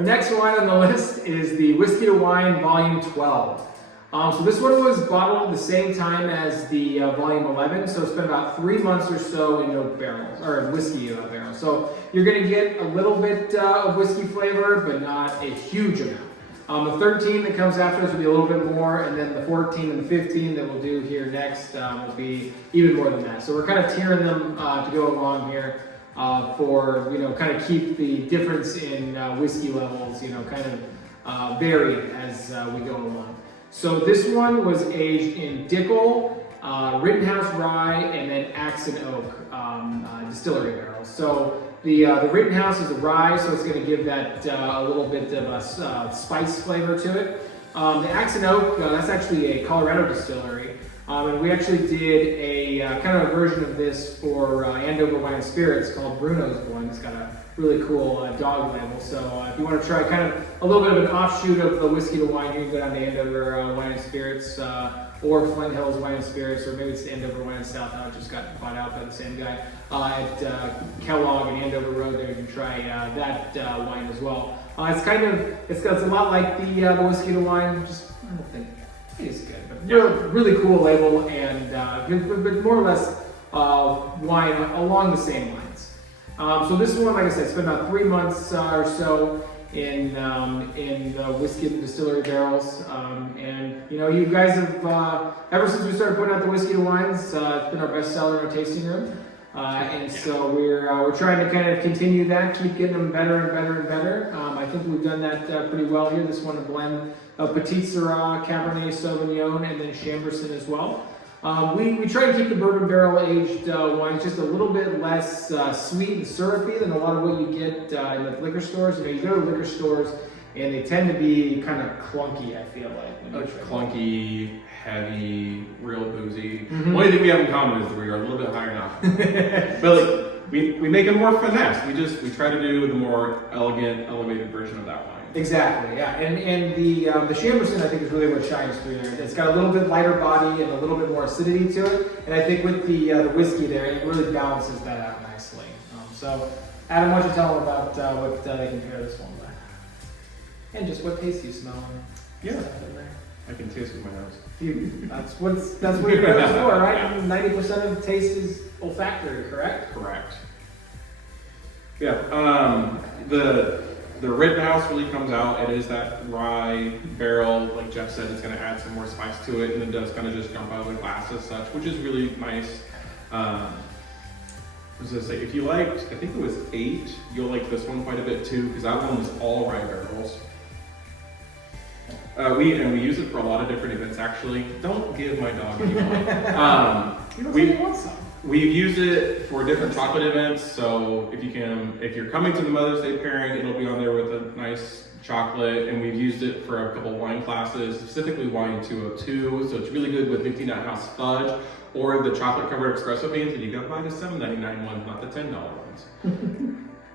Our next wine on the list is the Whiskey to Wine Volume 12. So this one was bottled at the same time as the Volume 11, so it's been about 3 months or so in oak barrels, or whiskey barrels. So you're going to get a little bit of whiskey flavor, but not a huge amount. The 13 that comes after this will be a little bit more, and then the 14 and the 15 that we'll do here next will be even more than that. So we're kind of tiering them to go along here for, kind of keep the difference in whiskey levels, kind of varied as we go along. So this one was aged in Dickel, Rittenhouse Rye, and then Axe and Oak distillery barrels. So the Rittenhouse is a rye, so it's going to give that a little bit of a spice flavor to it. The Axe and Oak, that's actually a Colorado distillery. And we actually did a kind of a version of this for Andover Wine and Spirits called Bruno's One. It's got a really cool dog label. So if you want to try kind of a little bit of an offshoot of the Whiskey to Wine, you can go down to Andover Wine and Spirits or Flint Hills Wine and Spirits, or maybe it's Andover Wine and South. Now it just got bought out by the same guy at Kellogg and Andover Road. There you can try that wine as well. It's a lot like the Whiskey to Wine. Just I don't think it's good, but really cool label, and but more or less wine along the same lines. So this one, like I said, it's been about 3 months or so in whiskey and distillery barrels, and you guys have ever since we started putting out the Whiskey to Wines, it's been our best seller in our tasting room. So we're trying to kind of continue that, keep getting them better and better and better. I think we've done that pretty well here. This one, a blend of Petit Syrah, Cabernet Sauvignon, and then Chambourcin as well. We try to keep the bourbon barrel aged wines just a little bit less sweet and syrupy than a lot of what you get in the liquor stores. You go to liquor stores and they tend to be kind of clunky, I feel like. Clunky, heavy, real boozy. The only thing we have in common is that we are a little bit higher now. But we make it more finesse. We try to do the more elegant, elevated version of that wine. Exactly, yeah. And the Chambourcin, I think, is really what shines through there. It's got a little bit lighter body and a little bit more acidity to it. And I think with the whiskey there, it really balances that out nicely. So, Adam, why don't you tell them about what they can pair this one with? And just what taste you smell. Yeah, I can taste with my nose. That's what your nose is for, right? 90% of the taste is olfactory, correct? Correct. Yeah. The Rittenhouse really comes out. It is that rye barrel, like Jeff said, it's going to add some more spice to it, and it does kind of just jump out of the glass as such, which is really nice. I was going to say, if you liked, I think it was 8, you'll like this one quite a bit too, because that one was all rye barrels. We use it for a lot of different events. Actually, don't give my dog any money. We've used it for different chocolate events. So if you're coming to the Mother's Day pairing, it'll be on there with a nice chocolate. And we've used it for a couple wine classes, specifically wine 202. So it's really good with 15 House Fudge or the chocolate covered espresso beans. And you gotta buy the $7.99 ones, not the $10 ones.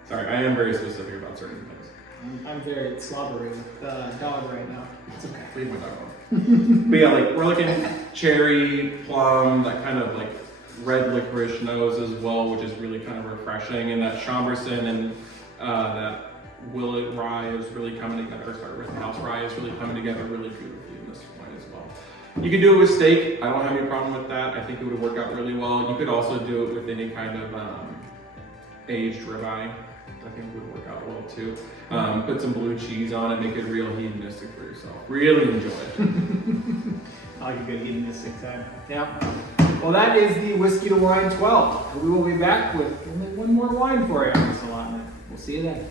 Sorry, I am very specific about certain things. I'm very slobbery with dog right now. It's okay. Leave my dog alone. But yeah, we're looking cherry, plum, that kind of red licorice nose as well, which is really kind of refreshing. And that Chambourcin and that Willet rye is really coming together. Rittenhouse rye is really coming together really beautifully in this wine as well. You can do it with steak. I don't have any problem with that. I think it would work out really well. You could also do it with any kind of aged ribeye. I think would work out well too. Put some blue cheese on it, make it real hedonistic for yourself. Really enjoy it. I like a good hedonistic time. Yeah. Well, that is the Whiskey to Wine 12. We will be back with only one more wine for you on this allotment. We'll see you then.